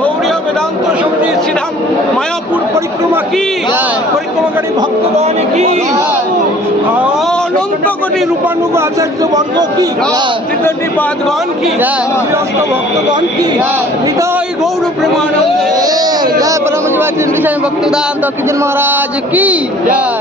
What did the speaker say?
গৌড়ীয় বেদান্ত সমিতি শ্রীধাম মায়াপুর পরিক্রমা কি, পরিক্রমাকারী ভক্তগণ কি, অনন্ত কোটি রূপানুগ আচার্য বর্গ কি, তীর্থনিপাতগণ কি, গৃহস্থ ভক্তগণ কি, হৃদয় গৌর প্রেমানন্দে जय परम भक्तिदान किशन महाराज की जय।